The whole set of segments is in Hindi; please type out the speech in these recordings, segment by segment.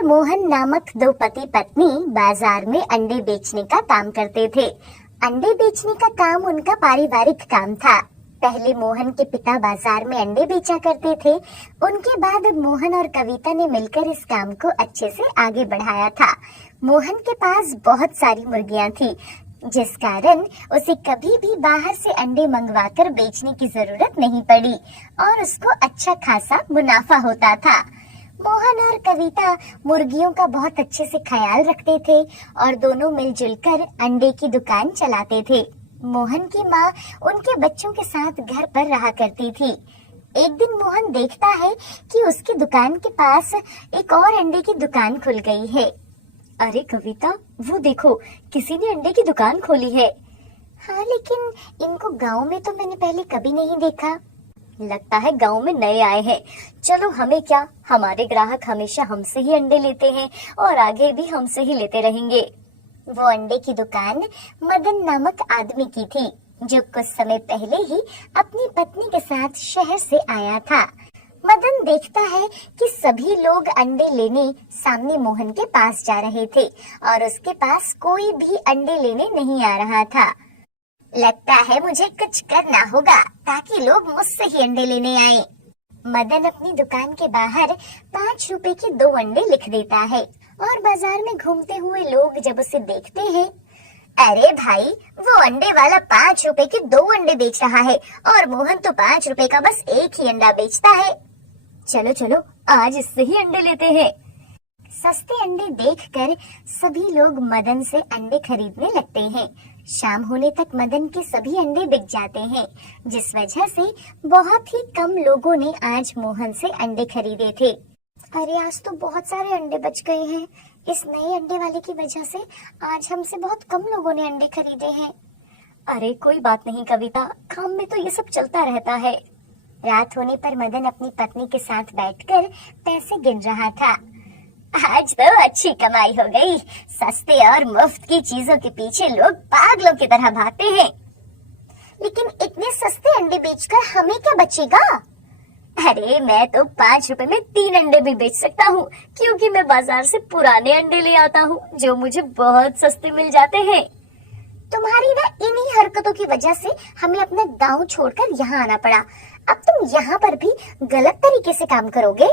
और मोहन नामक दो पति पत्नी बाजार में अंडे बेचने का काम करते थे। अंडे बेचने का काम उनका पारिवारिक काम था। पहले मोहन के पिता बाजार में अंडे बेचा करते थे। उनके बाद अब मोहन और कविता ने मिलकर इस काम को अच्छे से आगे बढ़ाया था। मोहन के पास बहुत सारी मुर्गियां थी, जिस कारण उसे कभी भी बाहर से अंडे मंगवाकर बेचने की जरूरत नहीं पड़ी और उसको अच्छा खासा मुनाफा होता था। मोहन और कविता मुर्गियों का बहुत अच्छे से ख्याल रखते थे और दोनों मिलजुल कर अंडे की दुकान चलाते थे। मोहन की माँ उनके बच्चों के साथ घर पर रहा करती थी। एक दिन मोहन देखता है कि उसकी दुकान के पास एक और अंडे की दुकान खुल गई है। अरे कविता, वो देखो, किसी ने अंडे की दुकान खोली है। हाँ, लेकिन इनको गांव में तो मैंने पहले कभी नहीं देखा। लगता है गांव में नए आए हैं। चलो, हमें क्या, हमारे ग्राहक हमेशा हमसे ही अंडे लेते हैं और आगे भी हमसे ही लेते रहेंगे। वो अंडे की दुकान मदन नामक आदमी की थी, जो कुछ समय पहले ही अपनी पत्नी के साथ शहर से आया था। मदन देखता है कि सभी लोग अंडे लेने सामने मोहन के पास जा रहे थे और उसके पास कोई भी अंडे लेने नहीं आ रहा था। लगता है मुझे कुछ करना होगा ताकि लोग मुझसे ही अंडे लेने आए। मदन अपनी दुकान के बाहर 5 रुपए के 2 अंडे लिख देता है और बाजार में घूमते हुए लोग जब उसे देखते हैं, अरे भाई, वो अंडे वाला 5 रुपए के 2 अंडे बेच रहा है और मोहन तो 5 रुपए का बस एक ही अंडा बेचता है। चलो चलो, आज इससे ही अंडे लेते हैं। सस्ते अंडे देखकर सभी लोग मदन से अंडे खरीदने लगते हैं। शाम होने तक मदन के सभी अंडे बिक जाते हैं, जिस वजह से बहुत ही कम लोगों ने आज मोहन से अंडे खरीदे थे। अरे, आज तो बहुत सारे अंडे बच गए हैं। इस नए अंडे वाले की वजह से आज हमसे बहुत कम लोगों ने अंडे खरीदे हैं। अरे कोई बात नहीं कविता, काम में तो ये सब चलता रहता है। रात होने पर मदन अपनी पत्नी के साथ बैठकर पैसे गिन रहा था। आज तो अच्छी कमाई हो गई। सस्ते और मुफ्त की चीजों के पीछे लोग पागलों की तरह भागते हैं, लेकिन इतने सस्ते अंडे बेचकर हमें क्या बचेगा? अरे, मैं तो 5 रुपए में 3 अंडे भी बेच सकता हूँ, क्योंकि मैं बाजार से पुराने अंडे ले आता हूँ जो मुझे बहुत सस्ते मिल जाते हैं। तुम्हारी ना इन्हीं हरकतों की वजह से हमें अपना गांव छोड़कर यहाँ आना पड़ा। अब तुम यहाँ पर भी गलत तरीके से काम करोगे।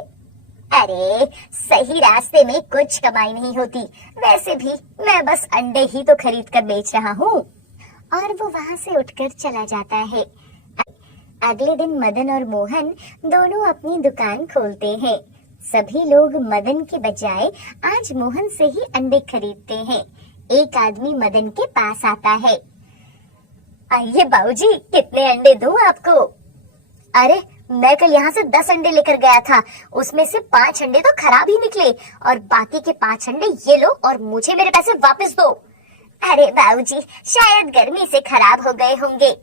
अरे, सही रास्ते में कुछ कमाई नहीं होती। वैसे भी मैं बस अंडे ही तो खरीद कर बेच रहा हूँ। और वो वहाँ से उठकर चला जाता है। अगले दिन मदन और मोहन दोनों अपनी दुकान खोलते हैं। सभी लोग मदन के बजाय आज मोहन से ही अंडे खरीदते हैं। एक आदमी मदन के पास आता है। आइए बाबूजी, कितने अंडे दूं आपको? अरे, मैं कल यहाँ से 10 अंडे लेकर गया था। उसमें से 5 अंडे तो खराब ही निकले और बाकी के 5 अंडे ये लो और मुझे मेरे पैसे वापस दो। अरे बाबूजी, शायद गर्मी से खराब हो गए होंगे।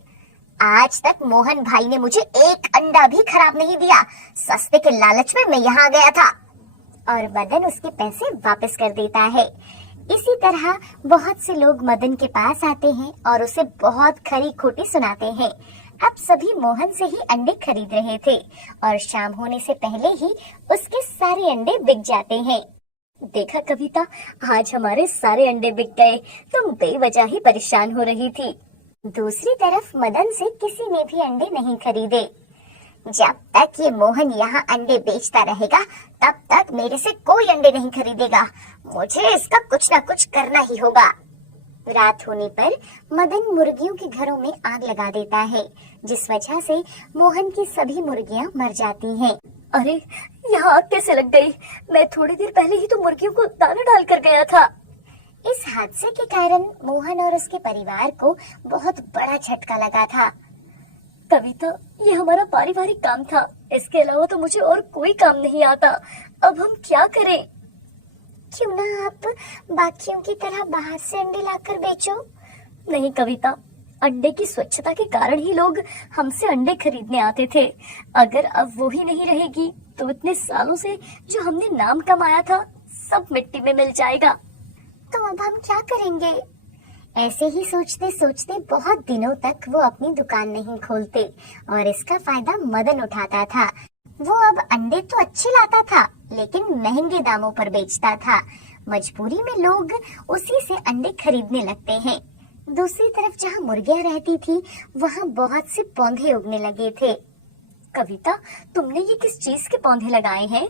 आज तक मोहन भाई ने मुझे एक अंडा भी खराब नहीं दिया। सस्ते के लालच में मैं यहाँ गया था। और मदन उसके पैसे वापस कर देता है। इसी तरह बहुत से लोग मदन के पास आते हैं और उसे बहुत खरी खोटी सुनाते हैं। अब सभी मोहन से ही अंडे खरीद रहे थे और शाम होने से पहले ही उसके सारे अंडे बिक जाते हैं। देखा कविता, आज हमारे सारे अंडे बिक गए। तुम बेवजह ही परेशान हो रही थी। दूसरी तरफ मदन से किसी ने भी अंडे नहीं खरीदे। जब तक ये मोहन यहाँ अंडे बेचता रहेगा, तब तक मेरे से कोई अंडे नहीं खरीदेगा। मुझे इसका कुछ न कुछ करना ही होगा। रात होने पर मदन मुर्गियों के घरों में आग लगा देता है, जिस वजह से मोहन की सभी मुर्गियां मर जाती हैं। अरे, यहाँ आग कैसे लग गई? मैं थोड़ी देर पहले ही तो मुर्गियों को दाना डाल कर गया था। इस हादसे के कारण मोहन और उसके परिवार को बहुत बड़ा झटका लगा था। कविता, ये हमारा पारिवारिक काम था। इसके अलावा तो मुझे और कोई काम नहीं आता। अब हम क्या करें? क्यों ना आप बाकियों की तरह बाहर से अंडे लाकर बेचो। नहीं कविता, अंडे की स्वच्छता के कारण ही लोग हमसे अंडे खरीदने आते थे। अगर अब वो ही नहीं रहेगी तो इतने सालों से जो हमने नाम कमाया था, सब मिट्टी में मिल जाएगा। तो अब हम क्या करेंगे? ऐसे ही सोचते सोचते बहुत दिनों तक वो अपनी दुकान नहीं खोलते और इसका फायदा मदन उठाता था। वो अब अंडे तो अच्छे लाता था, लेकिन महंगे दामों पर बेचता था। मजबूरी में लोग उसी से अंडे खरीदने लगते हैं। दूसरी तरफ जहाँ मुर्गियाँ रहती थी, वहाँ बहुत से पौधे उगने लगे थे। कविता, तुमने ये किस चीज के पौधे लगाए हैं?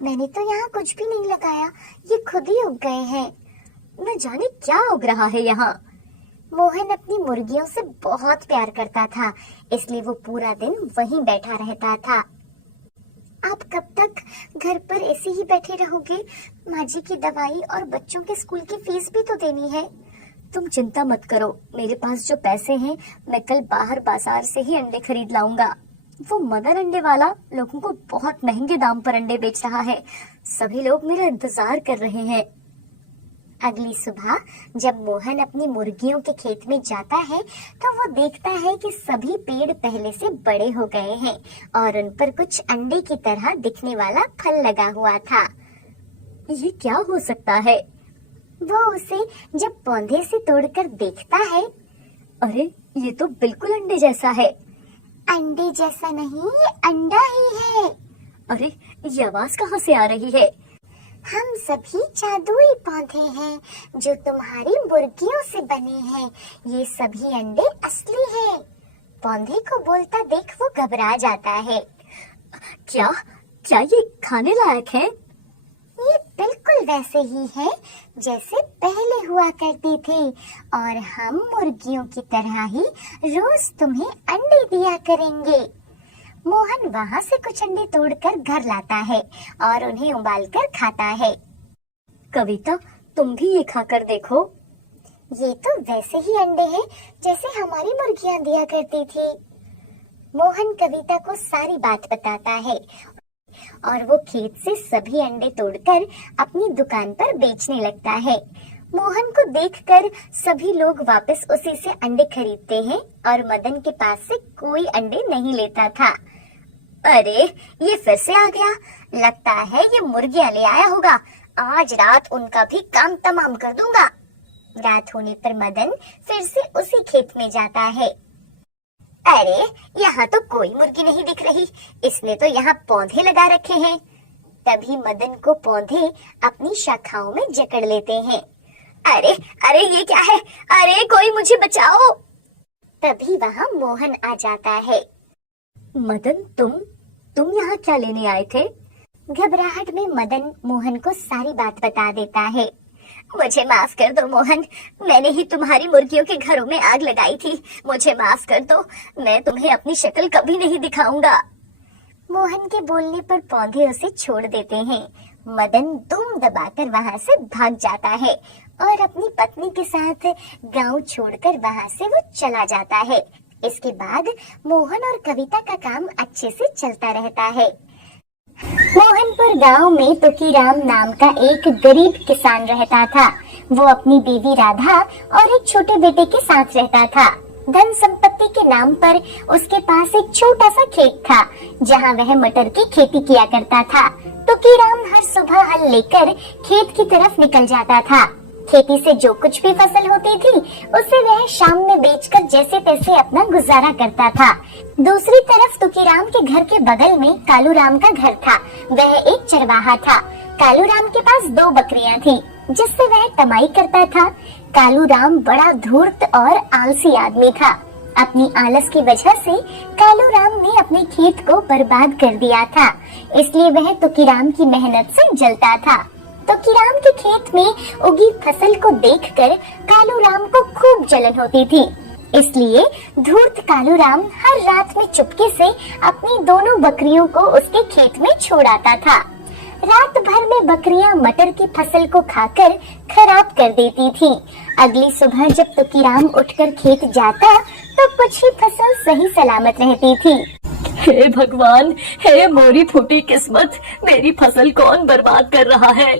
मैंने तो यहाँ कुछ भी नहीं लगाया, ये खुद ही उग गए हैं। न जाने क्या उग रहा है यहाँ। मोहन अपनी मुर्गियों से बहुत प्यार करता था, इसलिए वो पूरा दिन वहीं बैठा रहता था। आप कब तक घर पर ऐसे ही बैठे रहोगे? माँ जी की दवाई और बच्चों के स्कूल की फीस भी तो देनी है। तुम चिंता मत करो, मेरे पास जो पैसे हैं मैं कल बाहर बाजार से ही अंडे खरीद लाऊंगा। वो मदन अंडे वाला लोगों को बहुत महंगे दाम पर अंडे बेच रहा है। सभी लोग मेरा इंतजार कर रहे हैं। अगली सुबह जब मोहन अपनी मुर्गियों के खेत में जाता है, तो वो देखता है कि सभी पेड़ पहले से बड़े हो गए हैं और उन पर कुछ अंडे की तरह दिखने वाला फल लगा हुआ था। ये क्या हो सकता है? वो उसे जब पौधे से तोड़कर देखता है, अरे ये तो बिल्कुल अंडे जैसा है। अंडे जैसा नहीं, ये अंडा ही है। अरे ये आवाज कहाँ से आ रही है? हम सभी जादुई पौधे हैं जो तुम्हारी मुर्गियों से बने हैं। ये सभी अंडे असली हैं। पौधे को बोलता देख वो घबरा जाता है। क्या क्या ये खाने लायक है? ये बिल्कुल वैसे ही है जैसे पहले हुआ करते थे, और हम मुर्गियों की तरह ही रोज तुम्हें अंडे दिया करेंगे। मोहन वहाँ से कुछ अंडे तोड़कर घर लाता है और उन्हें उबालकर खाता है। कविता, तुम भी ये खाकर देखो। ये तो वैसे ही अंडे हैं जैसे हमारी मुर्गियां दिया करती थी। मोहन कविता को सारी बात बताता है और वो खेत से सभी अंडे तोड़कर अपनी दुकान पर बेचने लगता है। मोहन को देखकर सभी लोग वापस उसी से अंडे खरीदते हैं और मदन के पास से कोई अंडे नहीं लेता था। अरे ये फिर से आ गया, लगता है ये मुर्गियां ले आया होगा। आज रात उनका भी काम तमाम कर दूंगा। रात होने पर मदन फिर से उसी खेत में जाता है। अरे यहाँ तो कोई मुर्गी नहीं दिख रही, इसने तो यहाँ पौधे लगा रखे हैं। तभी मदन को पौधे अपनी शाखाओं में जकड़ लेते हैं। अरे अरे ये क्या है? अरे कोई मुझे बचाओ। तभी वहाँ मोहन आ जाता है। मदन, तुम यहाँ क्या लेने आए थे? घबराहट में मदन मोहन को सारी बात बता देता है। मुझे माफ कर दो मोहन, मैंने ही तुम्हारी मुर्गियों के घरों में आग लगाई थी। मुझे माफ कर दो, मैं तुम्हें अपनी शक्ल कभी नहीं दिखाऊंगा। मोहन के बोलने पर पौधे उसे छोड़ देते हैं। मदन दुम दबाकर वहाँ से भाग जाता है और अपनी पत्नी के साथ गांव छोड़कर वहाँ से वो चला जाता है। इसके बाद मोहन और कविता का काम अच्छे से चलता रहता है। मोहनपुर गांव में तुकीराम नाम का एक गरीब किसान रहता था। वो अपनी बीवी राधा और एक छोटे बेटे के साथ रहता था। धन संपत्ति के नाम पर उसके पास एक छोटा सा खेत था, जहां वह मटर की खेती किया करता था। तुकीराम हर सुबह हल लेकर खेत की तरफ निकल जाता था। खेती से जो कुछ भी फसल होती थी उसे वह शाम में बेचकर जैसे तैसे अपना गुजारा करता था। दूसरी तरफ तुकीराम के घर के बगल में कालूराम का घर था। वह एक चरवाहा था। कालूराम के पास 2 बकरियां थी जिससे वह कमाई करता था। कालूराम बड़ा धूर्त और आलसी आदमी था। अपनी आलस की वजह से कालूराम ने अपने खेत को बर्बाद कर दिया था, इसलिए वह तुकीराम की मेहनत से जलता था। तुकीराम के खेत में उगी फसल को देखकर कालूराम को खूब जलन होती थी, इसलिए धूर्त कालूराम हर रात में चुपके से अपनी दोनों बकरियों को उसके खेत में छोड़ आता था। रात भर में बकरियां मटर की फसल को खाकर खराब कर देती थीं। अगली सुबह जब तुकीराम उठकर खेत जाता तो कुछ ही फसल सही सलामत रहती थी। हे भगवान, हे मोरी फूटी किस्मत, मेरी फसल कौन बर्बाद कर रहा है?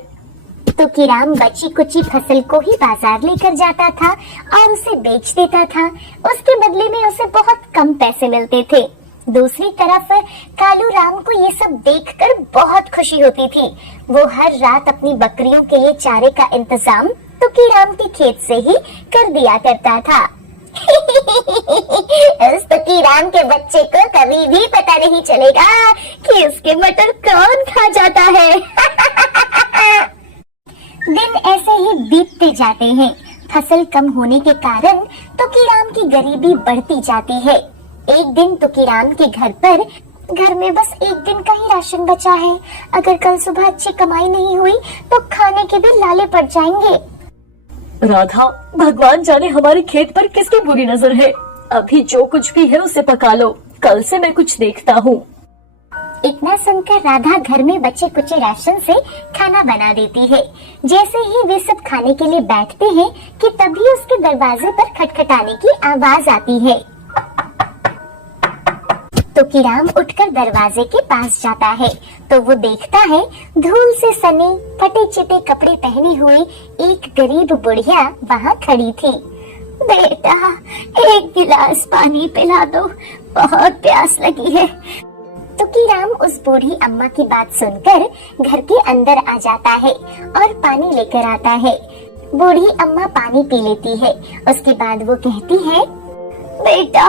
तुकीराम बची कुची फसल को ही बाजार लेकर जाता था और उसे बेच देता था। उसके बदले में उसे बहुत कम पैसे मिलते थे। दूसरी तरफ कालूराम को ये सब देखकर बहुत खुशी होती थी। वो हर रात अपनी बकरियों के लिए चारे का इंतजाम तुकीराम के खेत से ही कर दिया करता था। उस तुकीराम के बच्चे को कभी भी पता नहीं चलेगा कि उसके मटर कौन खा जाता है। दिन ऐसे ही बीतते जाते हैं। फसल कम होने के कारण तुकीराम की गरीबी बढ़ती जाती है। एक दिन तुकीराम के घर में बस एक दिन का ही राशन बचा है। अगर कल सुबह अच्छी कमाई नहीं हुई तो खाने के भी लाले पड़ जाएंगे। राधा, भगवान जाने हमारे खेत पर किसकी बुरी नजर है। अभी जो कुछ भी है उसे पका लो, कल से मैं कुछ देखता हूँ। इतना सुनकर राधा घर में बचे कुचे राशन से खाना बना देती है। जैसे ही वे सब खाने के लिए बैठते हैं कि तभी उसके दरवाजे पर खटखटाने की आवाज आती है। तुकीराम उठकर दरवाजे के पास जाता है तो वो देखता है धूल से सनी फटे चिटे कपड़े पहनी हुई एक गरीब बुढ़िया वहाँ खड़ी थी। बेटा, एक गिलास पानी पिला दो, बहुत प्यास लगी है। तुकीराम उस बूढ़ी अम्मा की बात सुनकर घर के अंदर आ जाता है और पानी लेकर आता है। बूढ़ी अम्मा पानी पी लेती है। उसके बाद वो कहती है, बेटा,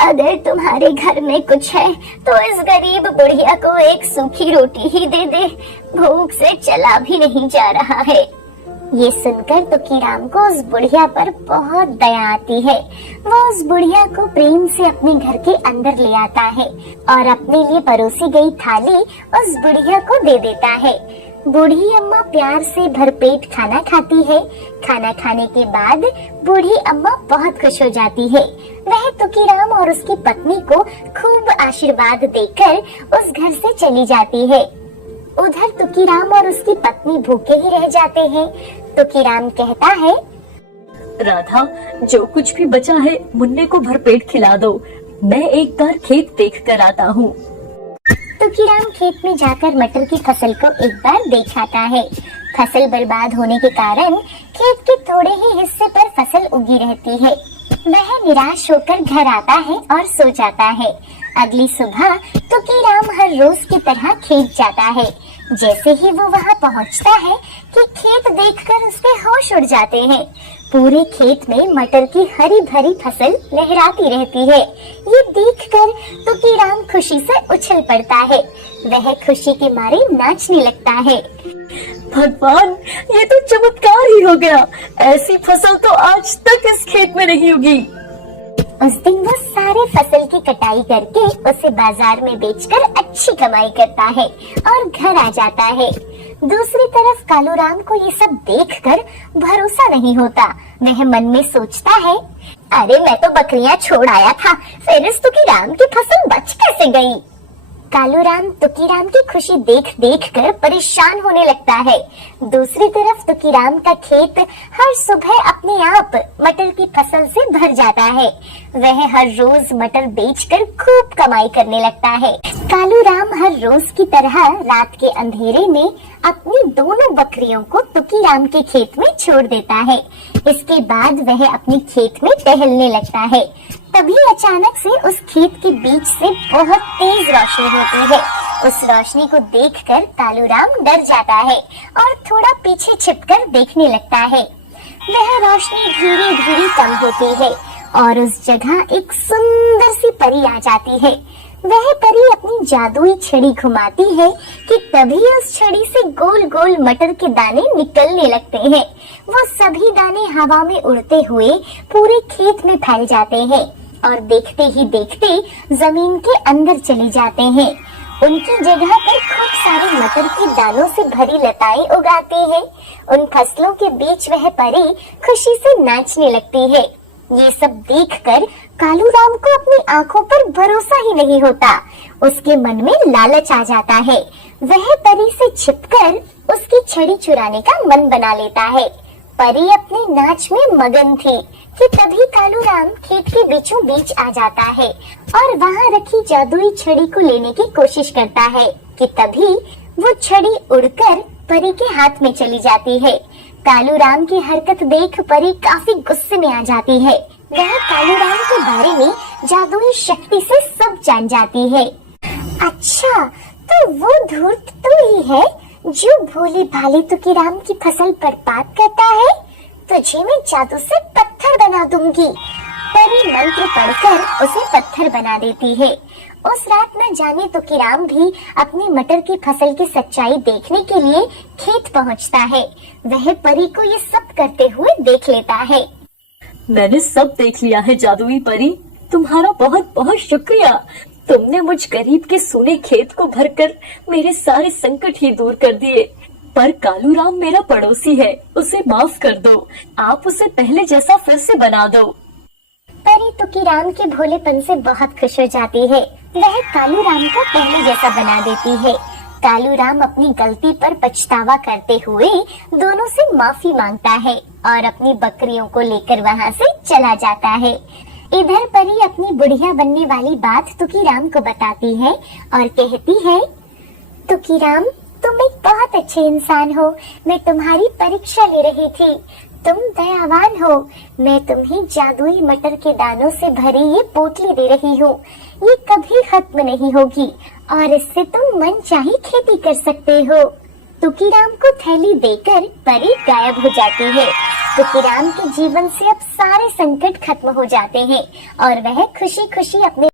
अगर तुम्हारे घर में कुछ है तो इस गरीब बुढ़िया को एक सूखी रोटी ही दे दे, भूख से चला भी नहीं जा रहा है। ये सुनकर तुकीराम को उस बुढ़िया पर बहुत दया आती है। वो उस बुढ़िया को प्रेम से अपने घर के अंदर ले आता है और अपने लिए परोसी गई थाली उस बुढ़िया को दे देता है। बूढ़ी अम्मा प्यार से भरपेट खाना खाती है। खाना खाने के बाद बूढ़ी अम्मा बहुत खुश हो जाती है। वह तुकीराम और उसकी पत्नी को खूब आशीर्वाद देकर उस घर से चली जाती है। उधर तुकीराम और उसकी पत्नी भूखे ही रह जाते हैं। तुकीराम कहता है, राधा, जो कुछ भी बचा है मुन्ने को भरपेट खिला दो, मैं एक बार खेत देख कर आता हूँ। तुकीराम खेत में जाकर मटर की फसल को एक बार देख आता है। फसल बर्बाद होने के कारण खेत के थोड़े ही हिस्से पर फसल उगी रहती है। वह निराश होकर घर आता है और सो जाता है। अगली सुबह तुकीराम हर रोज की तरह खेत जाता है। जैसे ही वो वहाँ पहुँचता है कि खेत देखकर उसके होश उड़ जाते हैं। पूरे खेत में मटर की हरी भरी फसल लहराती रहती है। ये देखकर तुकीराम खुशी से उछल पड़ता है। वह खुशी के मारे नाचने लगता है। भगवान, ये तो चमत्कार ही हो गया। ऐसी फसल तो आज तक इस खेत में नहीं उगी। उस दिन वो सारे फसल की कटाई करके उसे बाजार में बेचकर अच्छी कमाई करता है और घर आ जाता है। दूसरी तरफ कालूराम को ये सब देखकर भरोसा नहीं होता। वह मन में सोचता है, अरे मैं तो बकरियां छोड़ आया था, फिर इस तुकीराम की फसल बच कैसे गई। कालूराम तुकीराम की खुशी देख देख कर परेशान होने लगता है। दूसरी तरफ तुकीराम का खेत हर सुबह अपने आप मटर की फसल से भर जाता है। वह हर रोज मटर बेचकर खूब कमाई करने लगता है। कालूराम हर रोज की तरह रात के अंधेरे में अपनी दोनों बकरियों को तुकीराम के खेत में छोड़ देता है। इसके बाद वह अपने खेत में टहलने लगता है। तभी अचानक से उस खेत के बीच से बहुत तेज रोशनी होती है। उस रोशनी को देखकर कालूराम डर जाता है और थोड़ा पीछे छिपकर देखने लगता है। वह रोशनी धीरे धीरे कम होती है और उस जगह एक सुंदर सी परी आ जाती है। वह परी अपनी जादुई छड़ी घुमाती है कि तभी उस छड़ी से गोल गोल मटर के दाने निकलने लगते हैं। वो सभी दाने हवा में उड़ते हुए पूरे खेत में फैल जाते हैं और देखते ही देखते जमीन के अंदर चले जाते हैं। उनकी जगह पर खूब सारे मटर के दानों से भरी लताएं उगाते हैं। उन फसलों के बीच वह परी खुशी से नाचने लगती है। ये सब देखकर कालूराम को अपनी आंखों पर भरोसा ही नहीं होता। उसके मन में लालच आ जाता है। वह परी से छिपकर उसकी छड़ी चुराने का मन बना लेता है। परी अपने नाच में मगन थी कि तभी कालूराम खेत के बीचों बीच आ जाता है और वहाँ रखी जादुई छड़ी को लेने की कोशिश करता है कि तभी वो छड़ी उड़कर परी के हाथ में चली जाती है। कालूराम की हरकत देख परी काफी गुस्से में आ जाती है। वह कालूराम के बारे में जादुई शक्ति से सब जान जाती है। अच्छा, तो वो धूर्त तू ही है जो भोले भाले तुकीराम की फसल बर्बाद करता है। तुझे मैं जादू से पत्थर बना दूंगी परी मंत्र पढ़कर उसे पत्थर बना देती है। उस रात न जाने तुकीराम भी अपनी मटर की फसल की सच्चाई देखने के लिए खेत पहुंचता है। वह परी को ये सब करते हुए देख लेता है। मैंने सब देख लिया है जादुई परी, तुम्हारा बहुत बहुत शुक्रिया। तुमने मुझ गरीब के सूने खेत को भरकर मेरे सारे संकट ही दूर कर दिए। पर कालू राम मेरा पड़ोसी है, उसे माफ कर दो। आप उसे पहले जैसा फिर से बना दो। परी तुकीराम के भोलेपन से बहुत खुश हो जाती है। वह कालू राम को पहले जैसा बना देती है। कालू राम अपनी गलती पर पछतावा करते हुए दोनों से माफी मांगता है और अपनी बकरियों को लेकर वहाँ से चला जाता है। इधर परी अपनी बुढ़िया बनने वाली बात तुकीराम को बताती है और कहती है, तुकीराम, तुम एक बहुत अच्छे इंसान हो। मैं तुम्हारी परीक्षा ले रही थी। तुम दयावान हो। मैं तुम्हें जादुई मटर के दानों से भरी ये पोटली दे रही हूँ। ये कभी खत्म नहीं होगी और इससे तुम मनचाही खेती कर सकते हो। तुकीराम को थैली देकर परी गायब हो जाती है। तुकीराम के जीवन से अब सारे संकट खत्म हो जाते हैं और वह खुशी खुशी अपने